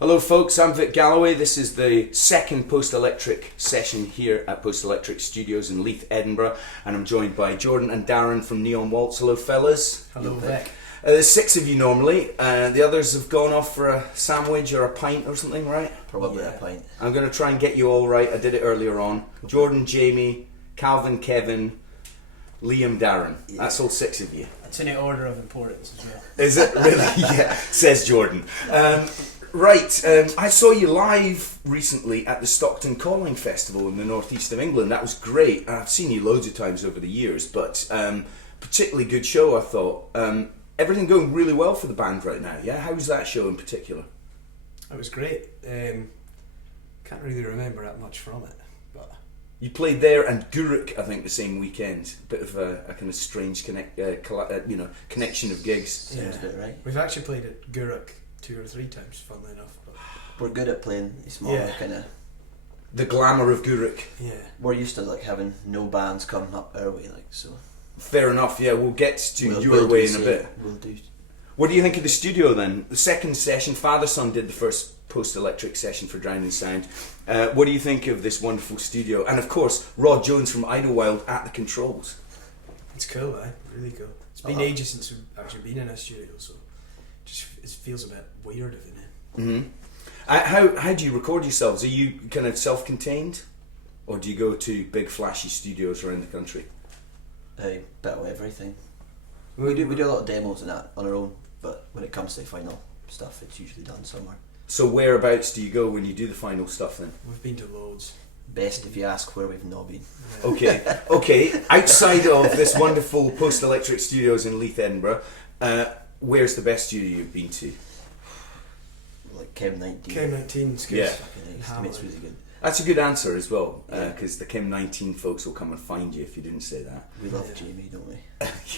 Hello folks, I'm Vic Galloway. This is the second Post-Electric session here at Post-Electric Studios in Leith, Edinburgh, and I'm joined by Jordan and Darren from Neon Waltz. Hello fellas. Hello Vic. There's 6 of you normally. The others have gone off for a sandwich or a pint or something, right? Probably a pint. I'm going to try and get you all right. I did it earlier on. Jordan, Jamie, Calvin, Kevin, Liam, Darren. Yeah. That's all 6 of you. It's in the order of importance as well. Is it really? Yeah, says Jordan. Right, I saw you live recently at the Stockton Calling Festival in the northeast of England. That was great. I've seen you loads of times over the years, but particularly good show, I thought. Everything going really well for the band right now, yeah? How was that show in particular? It was great. Can't really remember that much from it, but... You played there and Guruk, I think, the same weekend. Bit of a kind of strange connection of gigs. Sounds a bit right. We've actually played at Guruk 2 or 3 times, funnily enough. But we're good at playing smaller kind of... The glamour of Guruk. Yeah. We're used to having no bands coming up our way, so... Fair enough, yeah, we'll get to your way in a bit. We'll do. What do you think of the studio then? The second session, Father Son did the first Post-Electric session for Drowning Sound. What do you think of this wonderful studio? And of course, Rod Jones from Idlewild at the controls. It's cool, really cool. It's been ages since we've actually been in a studio, so it feels a bit weird, isn't it? Mm-hmm. How do you record yourselves? Are you kind of self-contained? Or do you go to big flashy studios around the country? A bit of everything. We do a lot of demos and that on our own, but when it comes to final stuff, it's usually done somewhere. So whereabouts do you go when you do the final stuff then? We've been to loads. Best if you ask where we've not been. Yeah. Okay. Outside of this wonderful Post-Electric Studios in Leith, Edinburgh, where's the best studio you've been to? Like Chem 19. Chem 19's good. Yeah. It's really good. That's a good answer as well, because the Chem 19 folks will come and find you if you didn't say that. We love Jamie, don't we?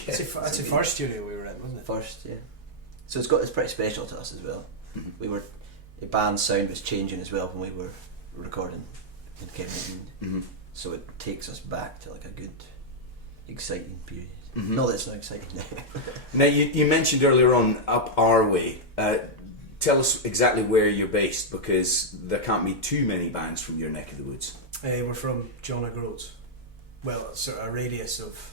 It's the first studio we were in, wasn't it? First, yeah. So it's pretty special to us as well. Mm-hmm. The band's sound was changing as well when we were recording in Chem 19. So it takes us back to a good, exciting period. No, that's not exciting now. Now you mentioned earlier on Up Our Way. Tell us exactly where you're based, because there can't be too many bands from your neck of the woods. We're from John O'Groats. Well, sort of a radius of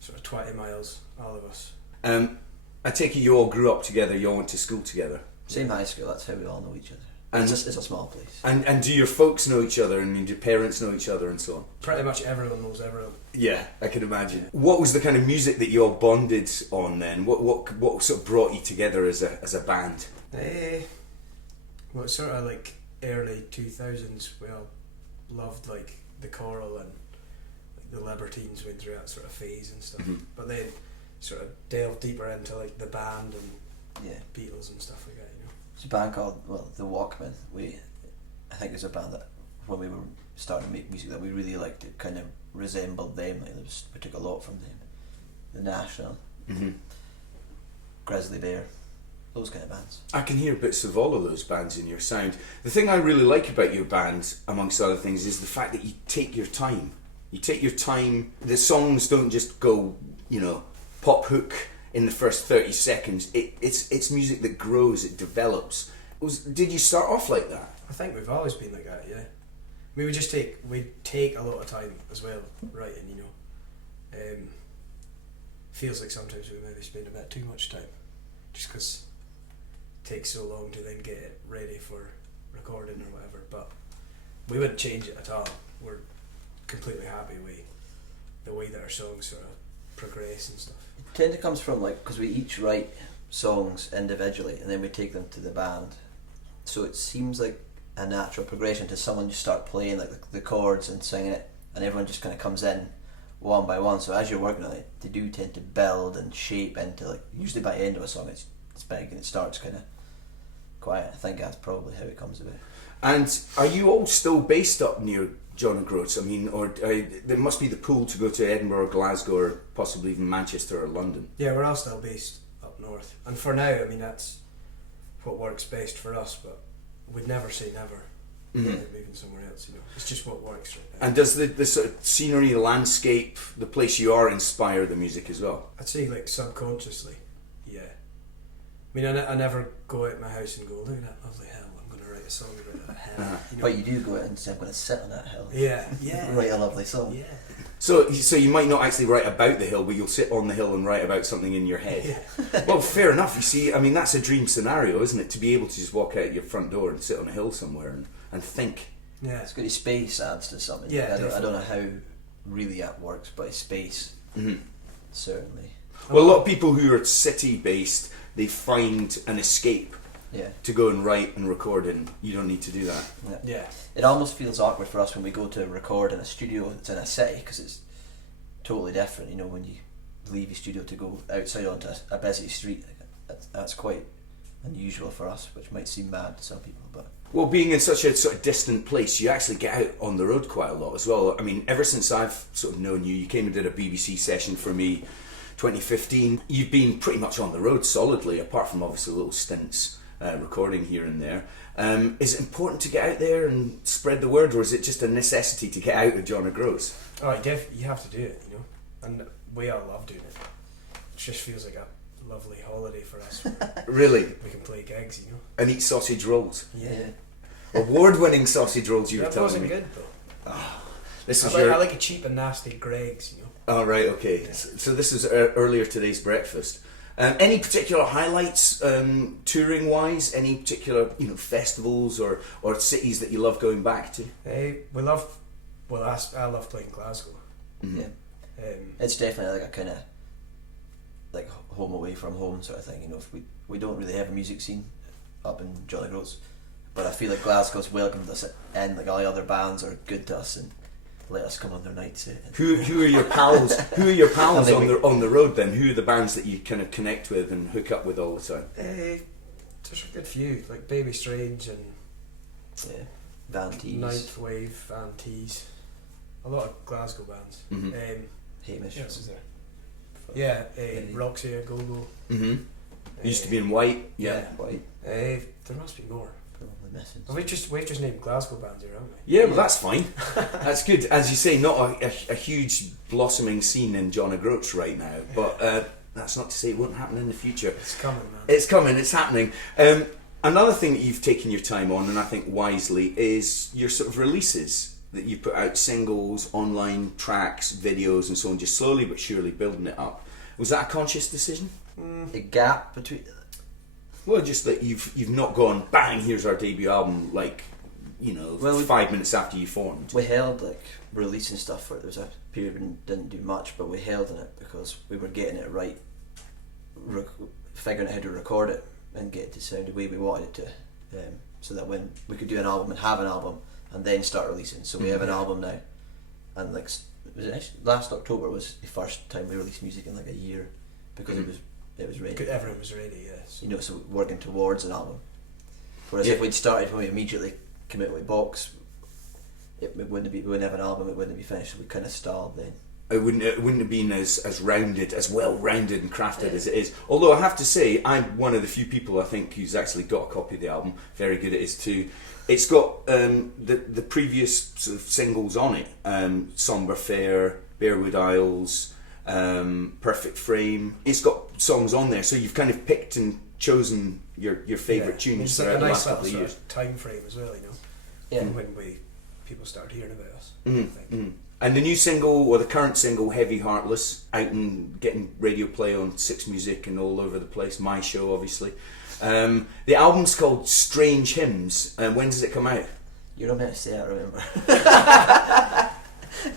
sort of 20 miles, all of us. I take it you all grew up together, you all went to school together? Same high school, that's how we all know each other. And it's a small place. And do your folks know each other, and do your parents know each other and so on? Pretty much everyone knows everyone. Yeah, I can imagine. What was the kind of music that you all bonded on then? What sort of brought you together as a band? Well, it's sort of like early 2000s. We all loved the choral and the Libertines went through that sort of phase and stuff. But then sort of delved deeper into the band and Beatles and stuff like that. It's a band called the Walkmen. I think it's a band that when we were starting to make music that we really liked. It kind of resembled them. We took a lot from them. The National, Grizzly Bear. Those kind of bands. I can hear bits of all of those bands in your sound. The thing I really like about your band, amongst other things, is the fact that you take your time. You take your time. The songs don't just go, pop hook in the first 30 seconds. It's music that grows, it develops. Did you start off like that? I think we've always been like that, yeah. We take a lot of time as well writing, feels like sometimes we maybe spend a bit too much time, just because takes so long to then get it ready for recording or whatever, but we wouldn't change it at all. We're completely happy with the way that our songs sort of progress and stuff. It tend to comes from because we each write songs individually and then we take them to the band, so it seems like a natural progression to someone just start playing the chords and singing it, and everyone just kind of comes in one by one. So as you're working on it, they do tend to build and shape into usually by the end of a song it's big and it starts kind of quiet. I think that's probably how it comes about. And are you all still based up near John O'Groats? I mean, or there must be the pull to go to Edinburgh or Glasgow or possibly even Manchester or London. Yeah, we're all still based up north. And for now, that's what works best for us, but we'd never say never. Moving somewhere else, It's just what works right now. And does the sort of scenery, the landscape, the place you are inspire the music as well? I'd say subconsciously, yeah. I mean, I never go out my house and go, look at that lovely hill, I'm going to write a song about that hill. You know? But you do go out and say, I'm going to sit on that hill. Yeah. Write a lovely song. Yeah. So you might not actually write about the hill, but you'll sit on the hill and write about something in your head. Yeah. Well, fair enough. You see, I mean, that's a dream scenario, isn't it? To be able to just walk out your front door and sit on a hill somewhere and think. Yeah. It's got space adds to something. Yeah, I don't know how really that works, but space, certainly. Well, a lot of people who are city-based, they find an escape to go and write and record in. You don't need to do that. Yeah. It almost feels awkward for us when we go to record in a studio that's in a city, because it's totally different, you know, when you leave your studio to go outside onto a busy street. That's quite unusual for us, which might seem mad to some people, but... Well, being in such a sort of distant place, you actually get out on the road quite a lot as well. I mean, ever since I've sort of known you, you came and did a BBC session for me 2015. You've been pretty much on the road solidly, apart from obviously little stints recording here and there. Is it important to get out there and spread the word, or is it just a necessity to get out of John O'Groats? Oh, you have to do it, you know, and we all love doing it. It just feels like a lovely holiday for us. Really? We can play gigs, you know. And eat sausage rolls. Yeah. Award-winning sausage rolls, you were That telling wasn't me. good though. This was I like a cheap and nasty Greg's, you know. Oh, right, okay. Yeah. So this was earlier today's breakfast. Any particular highlights, touring-wise? Any particular, festivals or cities that you love going back to? I love playing Glasgow. Mm-hmm. Yeah. It's definitely like a kind of like home away from home sort of thing, you know. If we don't really have a music scene up in John O'Groats, but I feel like Glasgow's welcomed us in, like all the other bands are good to us and let us come on their night set. Who are your pals? Who are your pals And on the road then? Who are the bands that you kind of connect with and hook up with all the time? There's a good few, like Baby Strange and Van Tees, Ninth Wave, Van Tees, a lot of Glasgow bands. Mm-hmm. Hamish. What else is there? Yeah, Roxy, Go-Go. Mm-hmm. Used to be in White. Yeah. White. There must be more. Probably missing. Well, we've just named Glasgow bands here, haven't we? Yeah, well, that's fine. That's good. As you say, not a huge blossoming scene in John O'Groats right now, but that's not to say it won't happen in the future. It's coming, man. It's coming, it's happening. Another thing that you've taken your time on, and I think wisely, is your sort of releases that you put out, singles, online tracks, videos and so on, just slowly but surely building it up. Was that a conscious decision? A gap between... Well, just that you've not gone, bang, here's our debut album, 5 minutes after you formed. We held like releasing stuff for it. There was a period we didn't do much, but we held in it because we were getting it right, figuring out how to record it and get it to sound the way we wanted it to, so that when we could do an album and have an album and then start releasing. So we have an album now, and last October was the first time we released music in like a year because it was ready. Everyone was ready, yes. You know, so working towards an album. Whereas if we'd started when we immediately come out with Box, we wouldn't have an album. It wouldn't be finished. So we kind of stalled then. It wouldn't have been as rounded, as well rounded and crafted as it is. Although I have to say, I'm one of the few people I think who's actually got a copy of the album. Very good at it too. It's got the previous sort of singles on it: Sombre Fair, Bearwood Isles, Perfect Frame. It's got songs on there, so you've kind of picked and chosen your favourite tunes throughout the last couple of years. Time frame as well, you know. Yeah. When people start hearing about us. Mm-hmm. I think. Mm-hmm. And the new single, or the current single, Heavy Heartless, out and getting radio play on Six Music and all over the place. My show, obviously. The album's called Strange Hymns. When does it come out? You're not meant to say that, remember?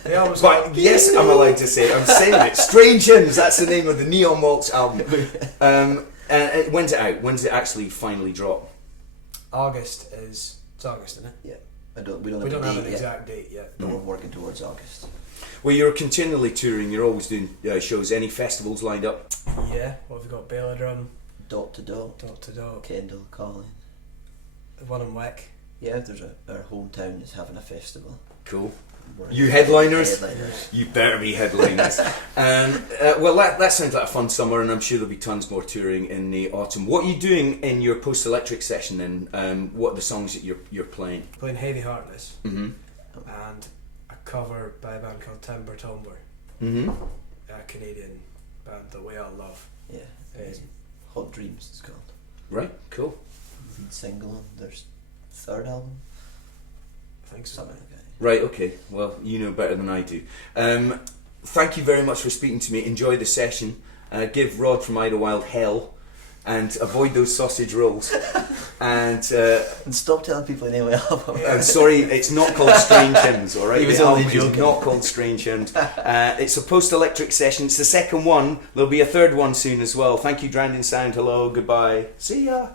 But yes, I'm allowed to say it. I'm saying it. Strange Hymns. That's the name of the Neon Waltz album. When's it out? When does it actually finally drop? August, isn't it? Yeah. We don't have an yet, exact date yet. but we're working towards August. Well, you're continually touring. You're always doing shows. Any festivals lined up? Yeah. Well, we've got Belladrum, Dot to Dot, Kendal, Colin. one in Wick. Yeah, our hometown is having a festival. Cool. You headliners? Headliners. You better be headliners. Well, that sounds like a fun summer, and I'm sure there'll be tons more touring in the autumn. What are you doing in your post-electric session then? What are the songs that you're playing? Playing Heavy Heartless, Mm-hmm. and a cover by a band called Timber Tomber, Mm-hmm. a Canadian band that we all love. Yeah. Hot Dreams it's called. Right, cool. Lead single on their third album. I think so. Something like that. Right, okay. Well, you know better than I do. Thank you very much for speaking to me. Enjoy the session. Give Rod from Idlewild hell, and avoid those sausage rolls. And stop telling people the name of the album. I'm sorry, it's not called Strange Hymns, alright? He was The only album is joking. not called Strange Hymns. It's a post-electric session. It's the second one. There'll be a third one soon as well. Thank you, Drowned in Sound. Hello, goodbye. See ya.